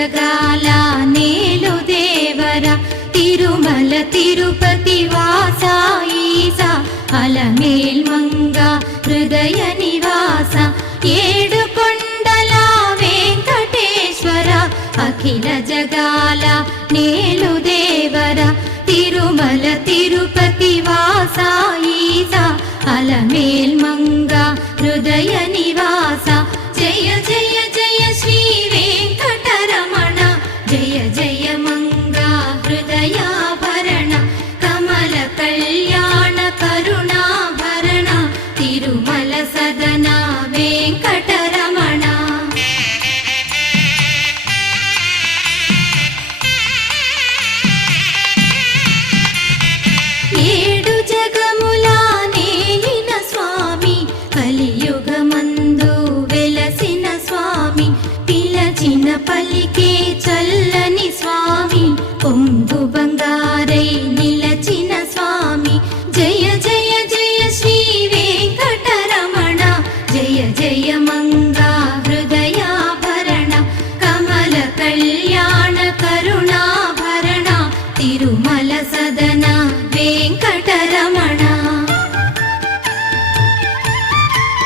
జగాల నేలు దేవర తిరుమల తిరుపతి వాస ఈస అలమేల్ మంగ హృదయ నివాస ఏడు కొండల వెంకటేశ్వర అఖిల జగాల నేలు దేవర తిరుమల తిరుపతి వాస ఈస అలమేల్ మంగ హృదయ నివాస జయ జయ జయ శ్రీ వెంకటరమణ జయ జయ మంగ హృదయాభరణ కమల కళ్యాణ కరుణాభరణ తిరుమల సదన వెంకటరమణ. ఏడు జగముల నేలిన స్వామి కలియుగమందు వెలసిన స్వామి పిలచిన పలికే చల్లని స్వామి పొంగు బంగారై నిలచిన స్వామి జయ జయ జయ శ్రీ వెంకటరమణ జయ జయ మంగా హృదయాభరణ కమల కళ్యాణ కరుణాభరణ తిరుమల సదన